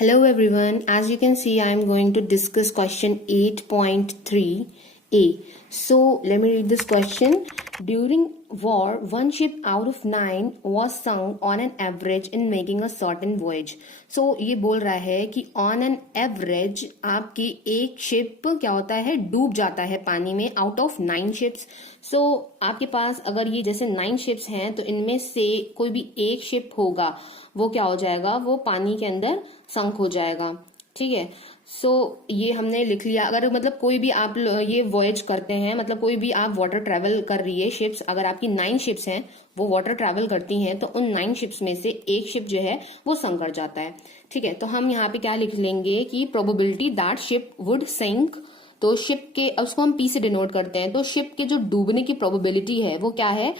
Hello everyone, as you can see I am going to discuss question 8.3a. So let me read this question. During war, one ship out of 9 was sunk on an average in making a certain voyage. So ये बोल रहा है कि on an average आपकी एक ship क्या होता है, डूब जाता है पानी में out of 9 ships. So आपके पास अगर ये जैसे 9 ships हैं तो इनमें से कोई भी एक शिप होगा वो क्या हो जाएगा, वो पानी के अंदर संक हो जाएगा. ठीक है. सो ये हमने लिख लिया. अगर मतलब कोई भी आप ये वॉयज करते हैं, मतलब कोई भी आप वाटर ट्रैवल कर रही है शिप्स, अगर आपकी 9 शिप्स हैं वो वाटर ट्रैवल करती हैं तो उन 9 शिप्स में से एक शिप जो है वो संक कर जाता है. ठीक है. तो हम यहाँ पे क्या लिख लेंगे कि probability that ship would sink. तो शिप के, उसको हम पी से डिनोट करते हैं, तो शिप के जो डूबने की प्रोबेबिलिटी है वो क्या है,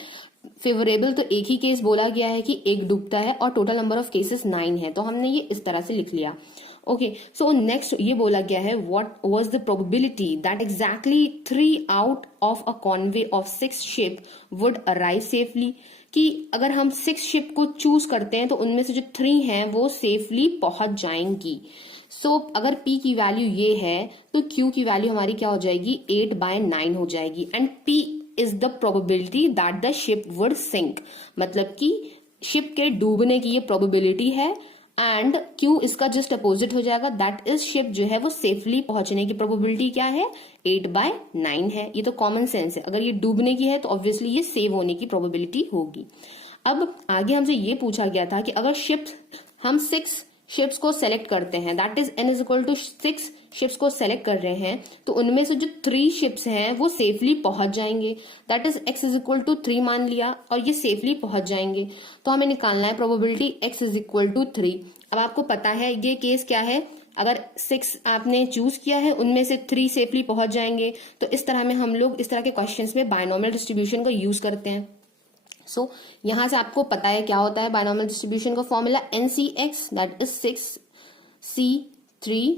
फेवरेबल. तो एक ही केस बोला गया है कि एक डूबता है और टोटल नंबर ऑफ केसेस 9 है, तो हमने ये इस तरह से लिख लिया. ओके. सो नेक्स्ट ये बोला गया है what was the probability that exactly 3 out of a Conway of 6 ship would arrive safely. कि अगर हम 6 शिप को चूज करते हैं तो उनमें से जो 3 हैं वो सेफली पहुंच जाएंगी. सो अगर P की वैल्यू ये है तो Q की वैल्यू हमारी क्या हो जाएगी, 8/9 हो जाएगी. And P is the probability that the ship would sink. मतलब कि शिप के डूबने की ये प्रोबेबिलिटी है एंड Q इसका जस्ट अपोजिट हो जाएगा, दैट इज शिप जो है वो सेफली पहुंचने की प्रोबेबिलिटी क्या है, 8/9 है. ये तो कॉमन सेंस है. अगर ये डूबने की है तो ऑब्वियसली ये सेव होने की प्रोबेबिलिटी होगी. अब आगे हमसे ये पूछा गया था कि अगर हम 6 शिप्स को सेलेक्ट करते हैं, that is n is equal to 6 ships को सेलेक्ट कर रहे हैं, तो उनमें से जो 3 शिप्स हैं वो सेफली पहुंच जाएंगे. That is x is equal to 3 मान लिया और ये सेफली पहुंच जाएंगे. तो हमें निकालना है probability x is equal to 3. अब आपको पता है ये केस क्या है, अगर 6 आपने चूज किया है उनमें से 3 सेफली पहुंच जाएंगे. तो इस तरह में हम लोग इस तरह के क्वेश्चंस में बायनॉमियल डिस्ट्रीब्यूशन का यूज करते हैं. सो यहां से आपको पता है क्या होता है बायनॉमियल डिस्ट्रीब्यूशन का formula, NCX that is 6C3.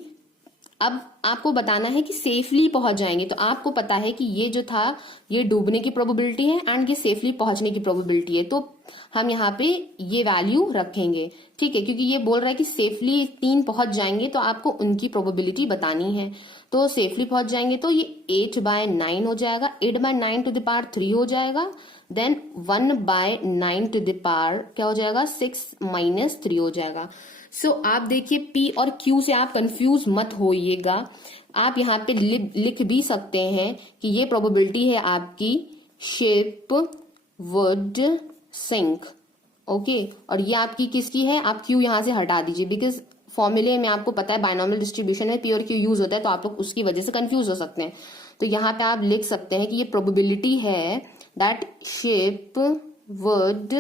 अब आपको बताना है कि सेफली पहुंच जाएंगे, तो आपको पता है कि ये जो था ये डूबने की प्रोबेबिलिटी है एंड ये सेफली पहुंचने की प्रोबेबिलिटी है, तो हम यहाँ पे ये वैल्यू रखेंगे. ठीक है, क्योंकि ये बोल रहा है कि सेफली 3 पहुंच जाएंगे तो आपको उनकी प्रोबेबिलिटी बतानी है. तो सेफली पहुंच जाएंगे तो ये 8/9 हो जाएगा, 8/9 टू द पावर 3 हो जाएगा, देन 1/9 टू द पावर क्या हो जाएगा, 6 - 3 हो जाएगा. सो आप देखिए P और Q से आप कंफ्यूज मत होइएगा. आप यहाँ पे लिख भी सकते हैं कि ये प्रोबेबिलिटी है आपकी शिप वुड सिंक. ओके, और ये आपकी किसकी है, आप Q यहाँ से हटा दीजिए बिकॉज फॉर्मूले में आपको पता है बायनॉमियल डिस्ट्रीब्यूशन में P और Q यूज होता है, तो आप लोग उसकी वजह से कंफ्यूज हो सकते हैं. तो यहाँ पे आप लिख सकते हैं कि ये प्रोबेबिलिटी है that ship would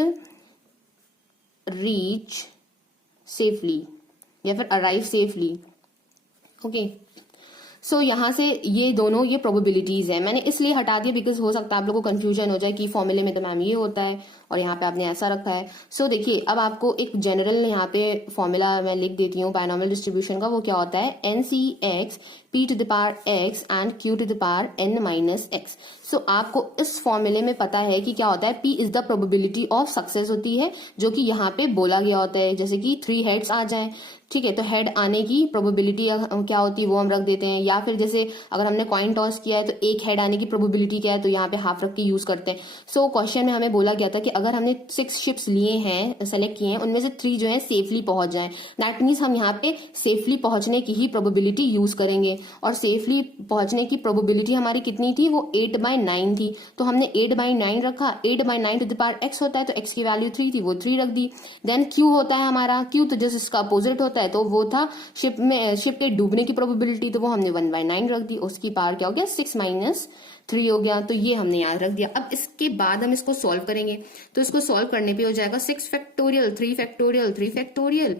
reach safely या फिर अराइव सेफली. ओके. सो यहाँ से ये दोनों ये प्रोबेबिलिटीज है, मैंने इसलिए हटा दिया बिकॉज हो सकता है आप लोगों को कंफ्यूजन हो जाए कि फॉर्मूले में तो मैम ये होता है और यहाँ पे आपने ऐसा रखा है. सो देखिए अब आपको एक जनरल यहाँ पे फॉर्मूला मैं लिख देती हूँ बायनॉमियल डिस्ट्रीब्यूशन का. वो क्या होता है, NCX P to the power x and Q to the power n-x. So आपको इस फॉर्मूले में पता है कि क्या होता है, P is the probability of success होती है, जो कि यहाँ पे बोला गया होता है. जैसे कि 3 हेड्स आ जाएं, ठीक है, तो हेड आने की प्रोबेबिलिटी क्या होती है वो हम रख देते हैं. या फिर जैसे अगर हमने कॉइन टॉस किया है तो एक हेड आने की प्रोबेबिलिटी क्या है, तो यहाँ पे हाफ रख के यूज करते हैं. सो क्वेश्चन में हमें बोला गया था कि अगर हमने 6 शिप्स लिए हैं, सेलेक्ट किए हैं, उनमें से 3 जो है सेफली पहुंच जाएं, दैट मीन्स हम यहाँ पे सेफली पहुंचने की ही प्रोबेबिलिटी यूज करेंगे. और सेफली पहुंचने की प्रोबेबिलिटी हमारी कितनी थी, वो 8/9 थी, तो हमने 8/9 रखा. 8/9 टू द पावर x होता है तो x की वैल्यू 3 थी, वो 3 रख दी. देन Q होता है हमारा, Q तो जस्ट इसका अपोजिट होता है, तो वो था शिप के डूबने की प्रोबेबिलिटी, तो वो हमने 1/9 रख दी. उसकी पावर क्या हो गया, 6 - 3 हो गया. तो ये हमने याद रख दिया. अब इसके बाद हम इसको सॉल्व करेंगे, तो इसको सॉल्व करने पे हो जाएगा 6 फैक्टोरियल 3 फैक्टोरियल 3 फैक्टोरियल.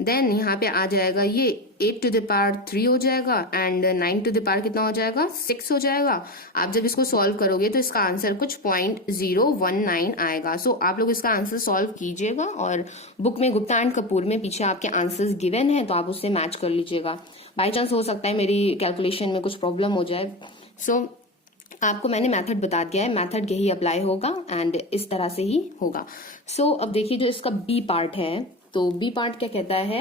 देन यहाँ पे आ जाएगा ये 8 टू द पावर 3 हो जाएगा एंड 9 टू द पावर कितना हो जाएगा, 6 हो जाएगा. आप जब इसको सॉल्व करोगे तो इसका आंसर कुछ 0.019 आएगा. सो आप लोग इसका आंसर सॉल्व कीजिएगा और बुक में गुप्ता एंड कपूर में पीछे आपके आंसर्स गिवन है, तो आप उससे मैच कर लीजिएगा. बाई चांस हो सकता है मेरी कैलकुलेशन में कुछ प्रॉब्लम हो जाए. सो आपको मैंने मेथड बता दिया है, मेथड यही अप्लाई होगा एंड इस तरह से ही होगा. सो अब देखिए जो इसका बी पार्ट है, तो बी पार्ट क्या कहता है,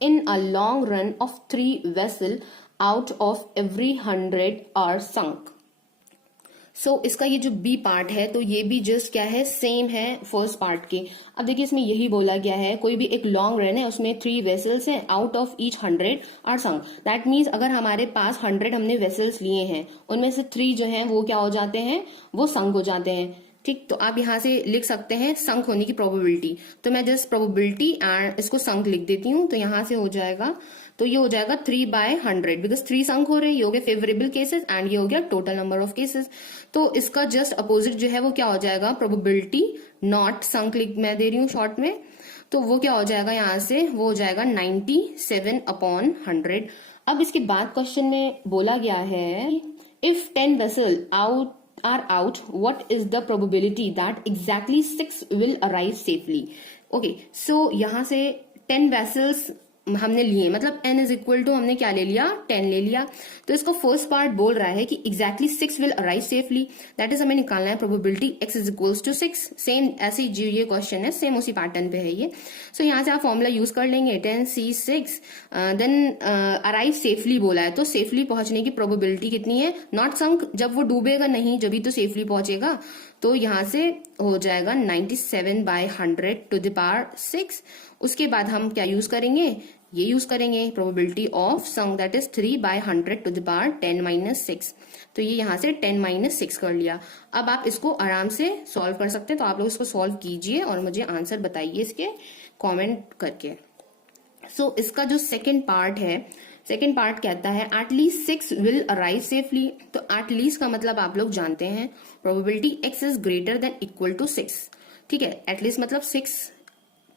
in a long run of 3 vessels out of every 100 are sunk. इसका ये जो बी पार्ट है तो ये भी जस्ट क्या है, सेम है फर्स्ट पार्ट के। अब देखिए इसमें यही बोला गया है, कोई भी एक लॉन्ग रन है उसमें 3 वेसल्स हैं, out of each 100 are sunk. That means अगर हमारे पास 100 हमने वेसल्स लिए हैं, उनमें से 3 जो हैं वो क्या हो जाते हैं, वो संक हो जाते हैं। ठीक, तो आप यहां से लिख सकते हैं संक होने की प्रोबेबिलिटी। तो मैं जस्ट प्रोबेबिलिटी एंड इसको संक लिख देती हूँ। तो यहां से हो जाएगा, तो ये हो जाएगा 3/100 बिकॉज 3 संक हो रहे हैं। ये हो गया फेवरेबल केसेस एंड ये हो गया टोटल नंबर ऑफ केसेस। तो इसका जस्ट अपोजिट जो है वो क्या हो जाएगा, प्रोबेबिलिटी नॉट संक लिख मैं दे रही हूँ शॉर्ट में। तो वो क्या हो जाएगा यहां से, वो हो जाएगा 97/100। अब इसके बाद क्वेश्चन में बोला गया है if 10 vessel are out, what is the probability that exactly 6 will arrive safely? Okay, so यहाँ से 10 vessels हमने लिए, मतलब n इज इक्वल टू हमने क्या ले लिया, 10 ले लिया। तो इसका फर्स्ट पार्ट बोल रहा है कि exactly 6 will arrive safely, that is हमें निकालना है probability x is equals to 6। Same ऐसे ही जो ये क्वेश्चन है सेम उसी पैटर्न पे है ये। सो यहाँ से आप फॉर्मूला यूज कर लेंगे 10c6 देन अराइव सेफली बोला है, तो सेफली पहुंचने की प्रोबेबिलिटी कितनी है, नॉट संक, जब वो डूबेगा नहीं जब ही तो सेफली पहुंचेगा। तो यहां से हो जाएगा 97/100 टू द पावर 6। उसके बाद हम क्या यूज करेंगे, ये यूज करेंगे probability of sunk, that is 3/100 to the power 10-6। तो ये यहां से 10-6 कर लिया। अब आप इसको आराम से सॉल्व कर सकते हैं, तो आप लोग इसको सॉल्व कीजिए और मुझे आंसर बताइए इसके कमेंट करके। सो इसका जो सेकंड पार्ट है, सेकेंड पार्ट कहता है एटलीस्ट 6 विल अराइव सेफली। तो एटलीस्ट का मतलब आप लोग जानते हैं probability x is greater than equal to 6। ठीक है, एटलीस्ट मतलब 6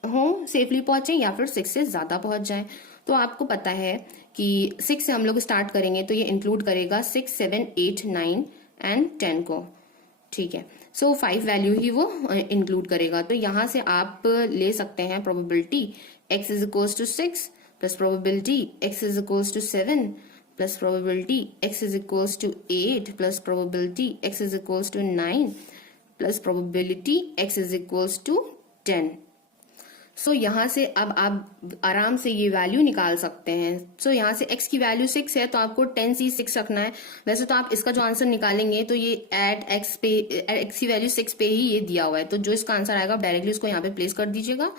हो सेफली पहुंचे या फिर 6 से ज्यादा पहुंच जाए। तो आपको पता है कि 6 से हम लोग स्टार्ट करेंगे, तो ये इंक्लूड करेगा 6, 7, 8, 9 एंड 10 को। ठीक है, सो 5 वैल्यू ही वो इंक्लूड करेगा। तो यहां से आप ले सकते हैं probability x is equals to 6 plus probability x is equals to 7 plus probability x is equals to 8 plus probability x is equals to 9 plus probability x is equals to 10। सो यहां से अब आप आराम से ये वैल्यू निकाल सकते हैं। सो यहां से x की वैल्यू 6 है, तो आपको 10c6 रखना है। वैसे तो आप इसका जो आंसर निकालेंगे तो ये एट x की वैल्यू 6 पे ही ये दिया हुआ है, तो जो इसका आंसर आएगा डायरेक्टली उसको यहाँ पे प्लेस कर दीजिएगा।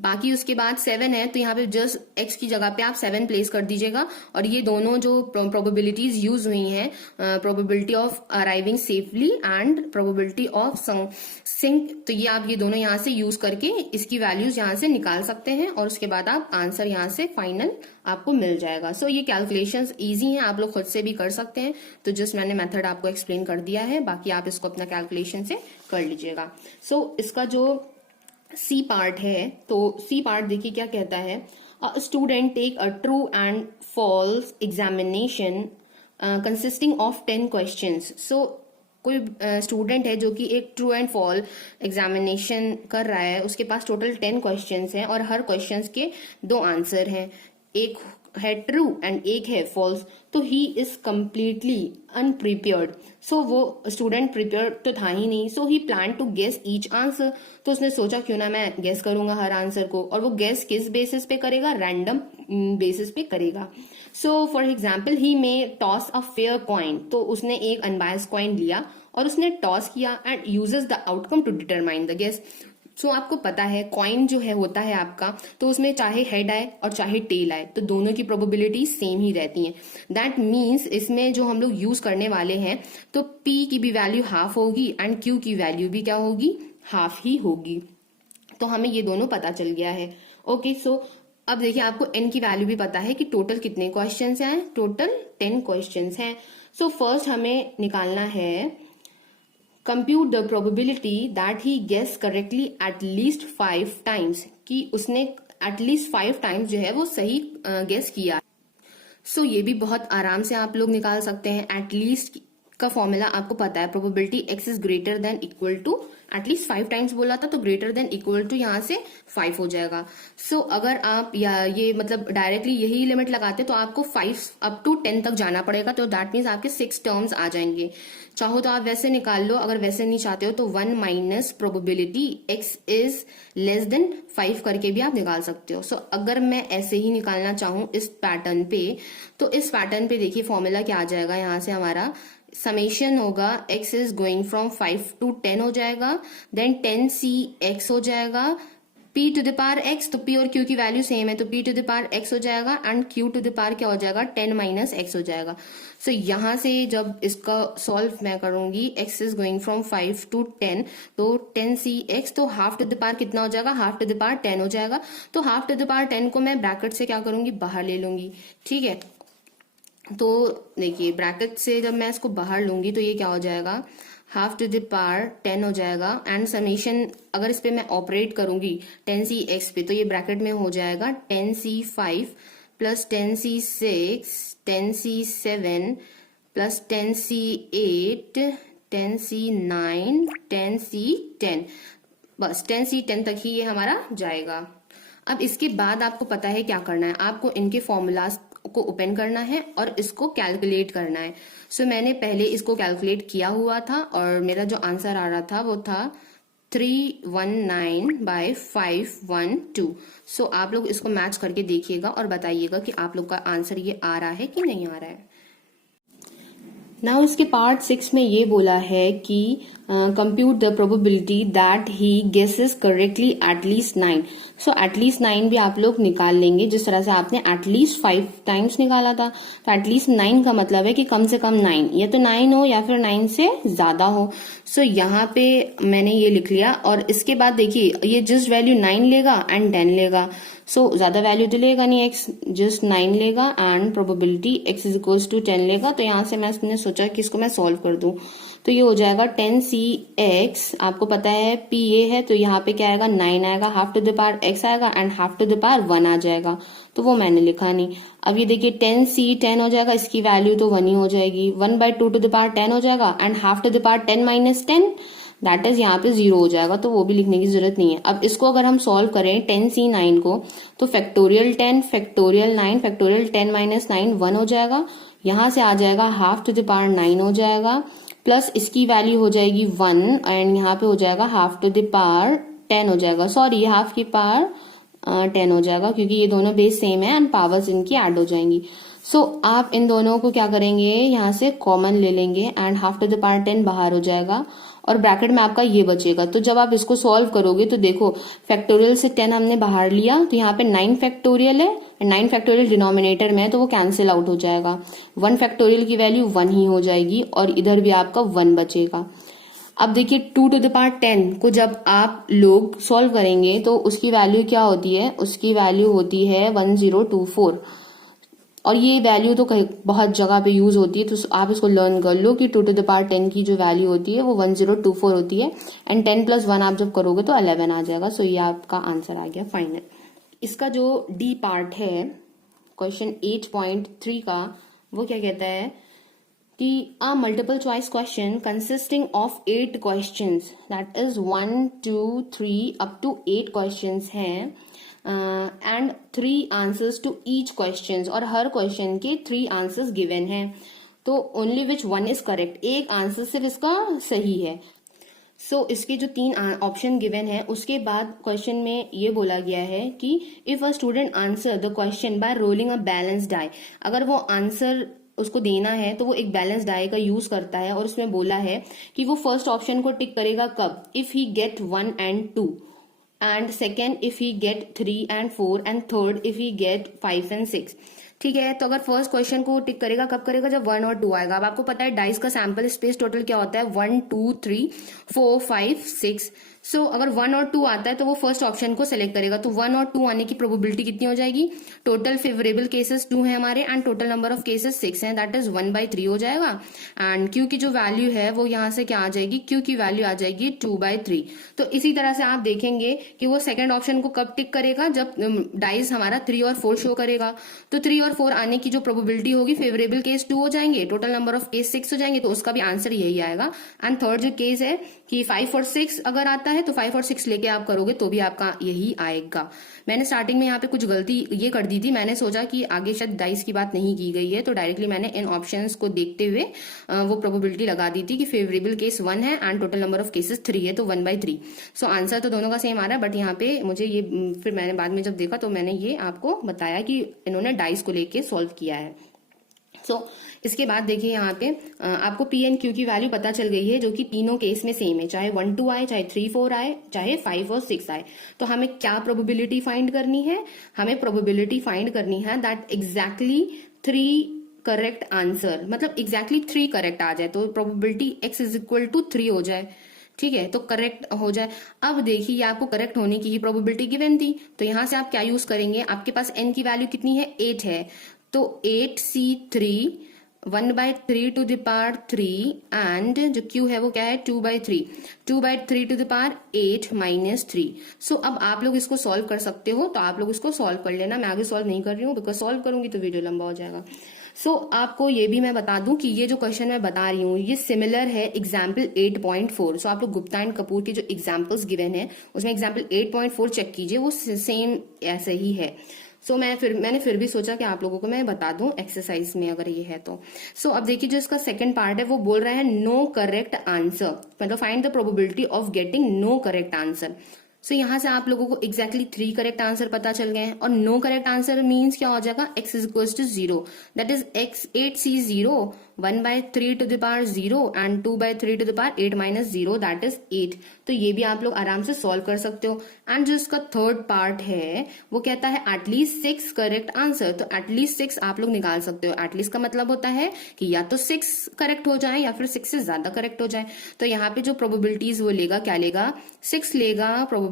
बाकी उसके बाद 7 है, तो यहाँ पे जस्ट x की जगह पे आप 7 प्लेस कर दीजिएगा। और ये दोनों जो प्रोबेबिलिटीज यूज हुई हैं, probability of arriving safely and probability of sunk, तो ये आप ये दोनों यहाँ से यूज करके इसकी वैल्यूज यहाँ से निकाल सकते हैं और उसके बाद आप आंसर यहाँ से फाइनल आपको मिल जाएगा। सो ये कैलकुलेशंस इजी हैं, आप लोग खुद से भी कर सकते हैं। तो जस्ट मैंने मेथड आपको एक्सप्लेन कर दिया है, बाकी आप इसको अपना कैलकुलेशन से कर लीजिएगा। सो इसका जो सी पार्ट है, तो सी पार्ट देखिए क्या कहता है, student take a true and false examination consisting of 10 questions. So कोई स्टूडेंट है जो कि एक ट्रू एंड फॉल्स एग्जामिनेशन कर रहा है, उसके पास टोटल 10 क्वेश्चंस हैं और हर क्वेश्चंस के 2 आंसर हैं, एक है ट्रू एंड एक है फॉल्स। तो ही इज कम्प्लीटली अनप्रिपेयर्ड। सो वो स्टूडेंट प्रिपेयर्ड तो था ही नहीं। So he plan to guess each answer. तो उसने सोचा क्यों ना मैं गेस करूंगा हर आंसर को, और वो गेस किस बेसिस पे करेगा, रैंडम बेसिस पे करेगा। सो फॉर एग्जाम्पल ही में टॉस अ फेयर कॉइन, तो उसने एक अनबायस्ड कॉइन लिया और उसने टॉस किया and uses the outcome to determine the guess. So आपको पता है कॉइन जो है होता है आपका, तो उसमें चाहे हेड आए और चाहे टेल आए, तो दोनों की प्रोबेबिलिटी सेम ही रहती है। दैट मीन्स इसमें जो हम लोग यूज करने वाले हैं, तो P की भी वैल्यू हाफ होगी एंड Q की वैल्यू भी क्या होगी, हाफ ही होगी। तो हमें ये दोनों पता चल गया है। ओके, सो अब देखिए आपको n की वैल्यू भी पता है कि टोटल कितने क्वेश्चन हैं, टोटल 10 क्वेश्चन हैं। सो फर्स्ट हमें निकालना है compute the probability that he guess correctly at least 5 times, कि उसने एटलीस्ट 5 टाइम्स जो है वो सही गेस किया। सो ये भी बहुत आराम से आप लोग निकाल सकते हैं। एटलीस्ट का फॉर्मूला आपको पता है, probability x is greater than equal to, at least 5 times बोला था तो ग्रेटर देन इक्वल टू यहाँ से 5 हो जाएगा। सो अगर आप या ये मतलब डायरेक्टली यही लिमिट लगाते तो आपको 5 अप टू 10 तक जाना पड़ेगा, तो दैट मीन्स आपके 6 टर्म्स आ जाएंगे। चाहो तो आप वैसे निकाल लो, अगर वैसे नहीं चाहते हो तो 1 minus probability x is less than 5 करके भी आप निकाल सकते हो। सो अगर मैं ऐसे ही निकालना चाहूं इस पैटर्न पे, तो इस पैटर्न पे देखिए फॉर्मूला क्या आ जाएगा, यहाँ से हमारा समेशन होगा x is going from 5 to 10 हो जाएगा, देन 10cx हो जाएगा, p to the power x, तो p और q की वैल्यू सेम है तो p to the power x हो जाएगा, and q to the power क्या हो जाएगा, 10 माइनस x हो जाएगा। सो यहाँ से जब इसका सॉल्व मैं करूंगी, x is going from 5 to 10, तो 10cx, तो हाफ टू द पावर कितना हो जाएगा, हाफ टू द पावर 10 हो जाएगा। तो हाफ टू द पावर 10 को मैं ब्रैकेट से क्या करूंगी, बाहर ले लूंगी, ठीक है। तो देखिए ब्रैकेट से जब मैं इसको बाहर लूंगी तो ये क्या हो जाएगा, हाफ टू द पावर 10 हो जाएगा, एंड समेशन अगर इस पे मैं ऑपरेट करूंगी 10cx पे, तो ये ब्रैकेट में हो जाएगा 10c5 plus 10c6 10c7 plus 10c8 10c9 10c10, बस 10c10 तक ही ये हमारा जाएगा। अब इसके बाद आपको पता है क्या करना है, आपको इनके फॉर्मूलाज को ओपन करना है और इसको कैलकुलेट करना है। सो मैंने पहले इसको कैलकुलेट किया हुआ था और मेरा जो आंसर आ रहा था वो था 319/512। सो आप लोग इसको मैच करके देखिएगा और बताइएगा कि आप लोग का आंसर ये आ रहा है कि नहीं आ रहा है। नाउ इसके पार्ट 6 में ये बोला है कि compute the probability that he guesses correctly at least 9। So at least 9 भी आप लोग निकाल लेंगे, जिस तरह से आपने एटलीस्ट 5 टाइम्स निकाला था, तो एटलीस्ट 9 का मतलब है कि कम से कम 9, या तो 9 हो या फिर 9 से ज्यादा हो। सो यहाँ पे मैंने ये लिख लिया, और इसके बाद देखिए ये जस्ट वैल्यू 9 लेगा एंड 10 लेगा, सो ज्यादा वैल्यू तो लेगा नहीं, x जस्ट 9 लेगा and probability x is equals to 10 लेगा। तो यहाँ से मैंने सोचा कि इसको मैं सॉल्व कर दूं, तो ये हो जाएगा 10cx, आपको पता है p ये है, तो यहाँ पे क्या आएगा, 9 आएगा, half to the power x आएगा and half to the power 1 आ जाएगा, तो वो मैंने लिखा नहीं। अब ये देखिए 10c10 हो जाएगा, इसकी वैल्यू तो 1 ही हो जाएगी, 1/2 टू द पावर 10 हो जाएगा, and half to the power 10 minus 10 that is यहाँ पे 0 हो जाएगा, तो वो भी लिखने की जरूरत नहीं है। अब इसको अगर हम सॉल्व करें 10c9 को, तो फैक्टोरियल 10 फैक्टोरियल 9 फैक्टोरियल 10 माइनस 9 1 हो जाएगा, यहाँ से आ जाएगा हाफ टू द पावर 9 हो जाएगा, प्लस इसकी वैल्यू हो जाएगी 1 एंड यहाँ पे हो जाएगा हाफ टू द पावर 10 हो जाएगा, सॉरी हाफ की पावर 10 हो जाएगा, क्योंकि ये दोनों बेस सेम है एंड पावर्स इनकी ऐड हो जाएंगी। सो आप इन दोनों को क्या करेंगे, यहाँ से कॉमन ले लेंगे and half to the power 10 बाहर हो जाएगा और ब्रैकेट में आपका ये बचेगा। तो जब आप इसको सॉल्व करोगे तो देखो फैक्टोरियल से 10 हमने बाहर लिया, तो यहाँ पे 9 फैक्टोरियल है, 9 फैक्टोरियल डिनोमिनेटर में है, तो वो कैंसिल आउट हो जाएगा, 1 फैक्टोरियल की वैल्यू 1 ही हो जाएगी और इधर भी आपका 1 बचेगा। अब देखिए 2 टू द पावर 10 को जब आप लोग सॉल्व करेंगे तो उसकी वैल्यू क्या होती है, उसकी वैल्यू होती है 1024, और ये वैल्यू तो कहीं बहुत जगह पे यूज होती है, तो आप इसको लर्न कर लो कि 2 टू द पावर 10 की जो वैल्यू होती है वो 1024 होती है, एंड 10 प्लस 1 आप जब करोगे तो 11 आ जाएगा। सो ये आपका आंसर आ गया फाइनल। इसका जो डी पार्ट है क्वेश्चन 8.3 का, वो क्या कहता है कि a multiple choice question consisting of 8 questions, that is 1 2 3 up to 8 questions हैं, and 3 answers to each questions, और हर क्वेश्चन के 3 आंसर्स गिवन हैं, तो only which one is correct, एक आंसर सिर्फ इसका सही है। सो इसके जो 3 ऑप्शन गिवन है, उसके बाद क्वेश्चन में ये बोला गया है कि if a student answer the question by rolling a balance die, अगर वो आंसर उसको देना है तो वो एक बैलेंस डाई का यूज करता है, और उसमें बोला है कि वो फर्स्ट ऑप्शन को टिक करेगा कब, if he get 1 and 2, and second if he get 3 and 4, and third if he get 5 and 6। ठीक है, तो अगर फर्स्ट क्वेश्चन को टिक करेगा कब करेगा, जब 1 और 2 आएगा। अब आपको पता है डाइस का सैंपल स्पेस टोटल क्या होता है, 1 2 3 4 5 6, सो अगर 1 और 2 आता है तो वो फर्स्ट ऑप्शन को सिलेक्ट करेगा, तो 1 और 2 आने की प्रोबेबिलिटी कितनी हो जाएगी, टोटल फेवरेबल केसेस 2 है हमारे and total number of cases 6 है, दैट इज 1/3 हो जाएगा। एंड क्यू की जो वैल्यू है वो यहाँ से क्या आ जाएगी, क्यू की वैल्यू आ जाएगी 2/3। तो इसी तरह से आप देखेंगे कि वो सेकंड ऑप्शन को कब टिक करेगा, जब डाइस हमारा 3 और 4 शो करेगा। तो 3 और 4 आने की जो प्रोबेबिलिटी होगी, फेवरेबल केस 2 हो जाएंगे, टोटल नंबर ऑफ केस 6 हो जाएंगे, तो उसका भी आंसर यही आएगा। एंड थर्ड जो केस है कि 5 और 6 अगर आता है तो 5 और 6 लेके आप करोगे तो भी आपका यही आएगा। मैंने स्टार्टिंग में यहाँ पे कुछ गलती ये कर दी थी, मैंने सोचा कि आगे शायद डाइस की बात नहीं की गई है, तो डायरेक्टली मैंने इन ऑप्शंस को देखते हुए वो प्रोबेबिलिटी लगा दी थी कि फेवरेबल केस 1 है and total number of cases 3 है, तो 1/3। सो आंसर तो दोनों का सेम आ रहा है, बट यहाँ पे मुझे ये फिर मैंने बाद में जब देखा तो मैंने ये आपको बताया कि इन्होंने डाइस को लेके सॉल्व किया है। सो इसके बाद देखिए यहाँ पे आपको पी एंड क्यू की वैल्यू पता चल गई है, जो कि तीनों केस में सेम है, चाहे 1 2 आए, चाहे 3 4 आए, चाहे 5 और 6 आए। तो हमें क्या प्रोबेबिलिटी फाइंड करनी है, हमें प्रोबेबिलिटी फाइंड करनी है दैट एग्जैक्टली 3 करेक्ट आंसर, मतलब एग्जैक्टली 3 करेक्ट आ जाए, तो probability x is equal to 3 हो जाए। ठीक है, तो करेक्ट हो जाए। अब देखिए ये आपको करेक्ट होने की ही प्रोबेबिलिटी गिवन थी, तो यहां से आप क्या यूज करेंगे, आपके पास n की वैल्यू कितनी है, 8 है, तो 8c3 1/3 to the power 3 and जो q है वो क्या है 2/3 2/3 टू द पावर 8 - 3। सो अब आप लोग इसको सॉल्व कर सकते हो, तो आप लोग इसको सॉल्व कर लेना, मैं आगे सॉल्व नहीं कर रही हूँ बिकॉज सॉल्व करूंगी तो वीडियो लंबा हो जाएगा। सो आपको ये भी मैं बता दूं कि ये जो क्वेश्चन मैं बता रही हूँ ये सिमिलर है एग्जाम्पल 8.4। सो आप लोग गुप्ता एंड कपूर के जो एग्जाम्पल्स गिवन है उसमें एग्जाम्पल 8.4 चेक कीजिए, वो सेम ऐसे ही है। सो मैंने फिर भी सोचा कि आप लोगों को मैं बता दूं एक्सरसाइज में अगर ये है तो। सो अब देखिए जो इसका सेकंड पार्ट है वो बोल रहा है नो करेक्ट आंसर, मतलब find the probability of getting no correct answer. So यहां से आप लोगों को एग्जैक्टली 3 करेक्ट आंसर पता चल गए हैं, और नो करेक्ट आंसर मीन्स क्या हो जाएगा, x is equal to 0, that is x 8c0 1/3 to the power 0 and 2/3 to the power 8 - 0 that is 8। तो ये भी आप लोग आराम से सॉल्व कर सकते हो। एंड जो इसका थर्ड पार्ट है वो कहता है एटलीस्ट 6 करेक्ट आंसर, तो एटलीस्ट 6 आप लोग निकाल सकते हो। एटलीस्ट का मतलब होता है कि या तो 6 करेक्ट हो जाए या फिर 6 से ज्यादा करेक्ट हो जाए। तो यहाँ पे जो प्रोबेबिलिटीज वो लेगा, क्या लेगा, 6 लेगा, probability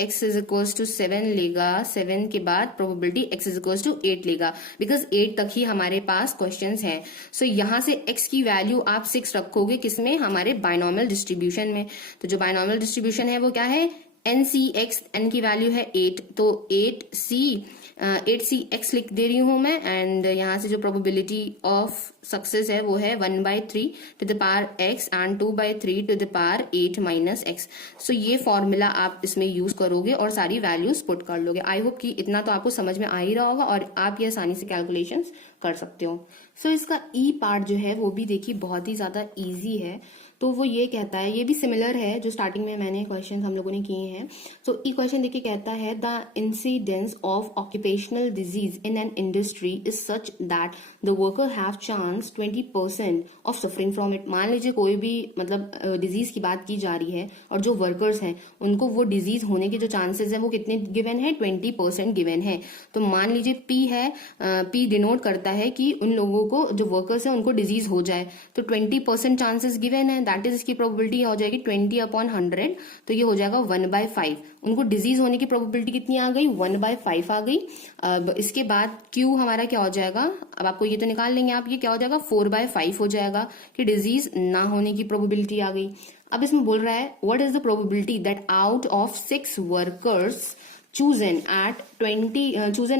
x is equal to 7 लेगा, 7 के बाद probability x is equal to 8 लेगा, बिकॉज 8 तक ही हमारे पास क्वेश्चंस हैं। सो यहाँ से x की वैल्यू आप 6 रखोगे किसमें, हमारे बायनॉमियल डिस्ट्रीब्यूशन में। तो जो बायनॉमियल डिस्ट्रीब्यूशन है वो क्या है, NCX, n की वैल्यू है 8, तो 8CX लिख दे रही हूं मैं। एंड यहां से जो प्रोबेबिलिटी ऑफ सक्सेस है वो है 1/3 to the power x and 2/3 to the power 8 - x। So ये फॉर्मूला आप इसमें यूज करोगे और सारी वैल्यूज पुट कर लोगे। आई होप कि इतना तो आपको समझ में आ ही रहा होगा और आप ये आसानी से कैलकुलेशंस कर सकते हो। सो इसका ई पार्ट जो है वो भी देखिए बहुत ही ज्यादा इजी है। तो वो ये कहता है, ये भी सिमिलर है जो स्टार्टिंग में मैंने क्वेश्चन हम लोगों ने किए हैं। सो ई क्वेश्चन देखिए कहता है the incidence of occupational disease in an industry is such that the worker have chance 20% of suffering from it. मान लीजिए कोई भी मतलब डिजीज की बात की जा रही है और जो वर्कर्स हैं उनको वो डिजीज होने के जो चांसेस है वो कितने गिवन है, 20% गिवन है। तो मान लीजिए पी है, पी डिनोट करता है कि उन लोगों को जो वर्कर्स हैं उनको डिजीज हो जाए, तो 20% चांसेस गिवन है, दैट इज इसकी प्रोबेबिलिटी हो जाएगी 20/100, तो ये हो जाएगा 1/5। उनको डिजीज होने की प्रोबेबिलिटी कितनी आ गई, 1/5 आ गई। अब इसके बाद क्यू हमारा क्या हो जाएगा, अब आपको ये तो निकाल लेंगे आप, ये क्या हो जाएगा 4/5 हो जाएगा कि डिजीज ना होने की प्रोबेबिलिटी आ गई। अब इसमें बोल रहा है what is the probability that out of 6 workers chosen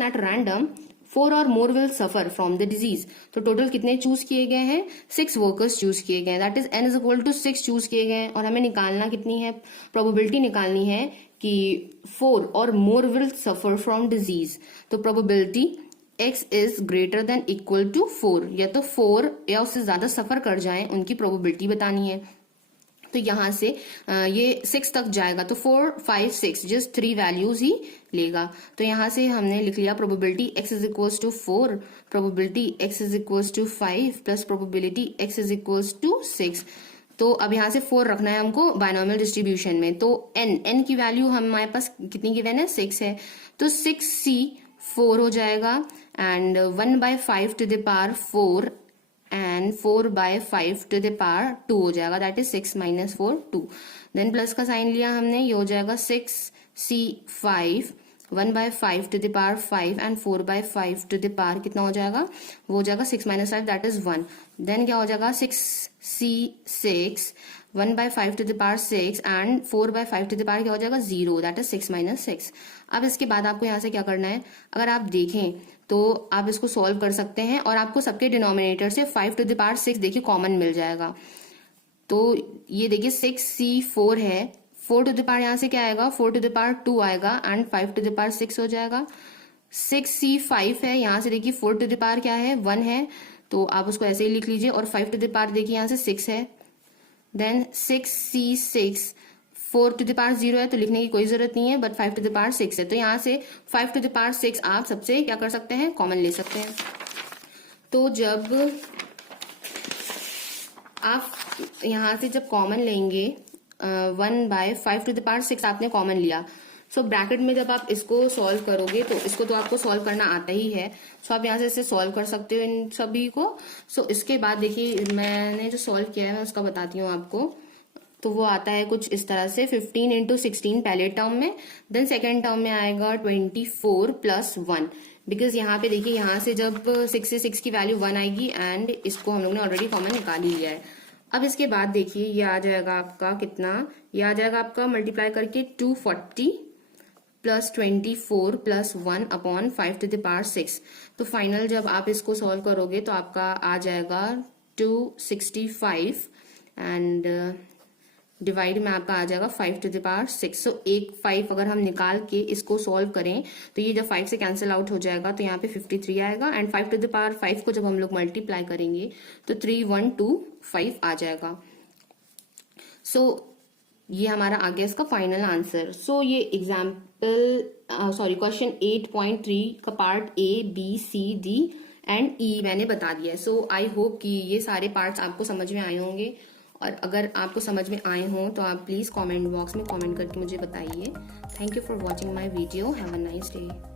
at random 4 or more will suffer from the disease। तो टोटल कितने चूज किए गए हैं, 6 वर्कर्स चूज किए गए हैं, that is n is equal to 6 choose किए गए हैं। और हमें निकालना कितनी है, प्रोबेबिलिटी निकालनी है कि 4 or more will suffer from disease. तो probability x is greater than equal to 4, या तो 4 या उससे ज्यादा सफर कर जाएं उनकी प्रोबेबिलिटी बतानी है। तो यहां से ये 6 तक जाएगा, तो 4 5 6 जस्ट 3 वैल्यूज ही लेगा। तो यहां से हमने लिख लिया probability x is equals to 4, probability x is equals to 5 plus probability x is equals to 6। तो अब यहाँ से 4 रखना है हमको बायनॉमियल डिस्ट्रीब्यूशन में। तो n की वैल्यू हमारे पास कितनी गिवन है, 6 है, तो 6c 4 हो जाएगा and 1/5 to the power 4 and 4/5 to the power 2 हो जाएगा, दैट इज 6 - 4 2। देन प्लस का साइन लिया हमने, ये हो जाएगा 6c5 1/5 to the power 5 and 4/5 to the power कितना हो जाएगा, वो हो जाएगा 6 - 5 दैट इज 1। देन क्या हो जाएगा 6c6 1/5 to the power 6 and 4/5 to the power क्या हो जाएगा 0 दैट इज 6 - 6। अब इसके बाद आपको यहाँ से क्या करना है, अगर आप देखें तो आप इसको सॉल्व कर सकते हैं और आपको सबके डिनोमिनेटर से 5 टू द पावर 6 देखिए कॉमन मिल जाएगा। तो ये देखिए 6c4 है, 4 टू द पावर यहाँ से क्या आएगा 4 टू द पावर 2 आएगा एंड 5 टू द पावर 6 हो जाएगा। 6c5 है, यहाँ से देखिए 4 टू द पावर क्या है 1 है, तो आप उसको ऐसे ही लिख लीजिए। और 5 टू द पावर देखिए यहाँ से 6 है। Then 6c6 4 to the power 0 है तो लिखने की कोई जरूरत नहीं है, बट 5 टू द पावर 6 है, तो यहाँ से 5 टू द पावर 6 आप सबसे क्या कर सकते हैं, कॉमन ले सकते हैं। तो जब आप यहाँ से जब कॉमन लेंगे 1/5 टू द पावर 6 आपने कॉमन लिया, सो ब्रैकेट में जब आप इसको सॉल्व करोगे तो इसको तो आपको सॉल्व करना आता ही है, सो आप यहाँ से इसे सॉल्व कर सकते हो इन सभी को। सो इसके बाद देखिए मैंने जो सॉल्व किया है मैं उसका बताती हूँ आपको। तो वो आता है कुछ इस तरह से 15 × 16 पहले टर्म में, देन सेकेंड टर्म में आएगा 24 + 1, बिकॉज यहाँ पे देखिए यहाँ से जब 6 से 6 की वैल्यू 1 आएगी एंड इसको हम लोग ने ऑलरेडी कॉमन निकाल ही लिया है। अब इसके बाद देखिए ये आ जाएगा आपका कितना, ये आ जाएगा आपका मल्टीप्लाई करके 240 + 24 + 1 अपॉन 5 टू द पावर 6। तो फाइनल जब आप इसको सॉल्व करोगे तो आपका आ जाएगा 265 एंड डिवाइड में आपका आ जाएगा 5 टू द पावर 6। सो एक 5 अगर हम निकाल के इसको सॉल्व करें तो ये जब 5 से कैंसिल आउट हो जाएगा तो यहाँ पे 53 आएगा एंड 5 टू द पावर 5 को जब हम लोग मल्टीप्लाई करेंगे तो 3125 आ जाएगा। सो ये हमारा आ गया इसका फाइनल आंसर। सो ये क्वेश्चन 8.3 का part A, B, C, D and E मैंने बता दिया है। सो आई होप कि ये सारे पार्ट्स आपको समझ में आए होंगे, और अगर आपको समझ में आए हों तो आप प्लीज कमेंट बॉक्स में कमेंट करके मुझे बताइए। Thank you for watching my video, have a nice day.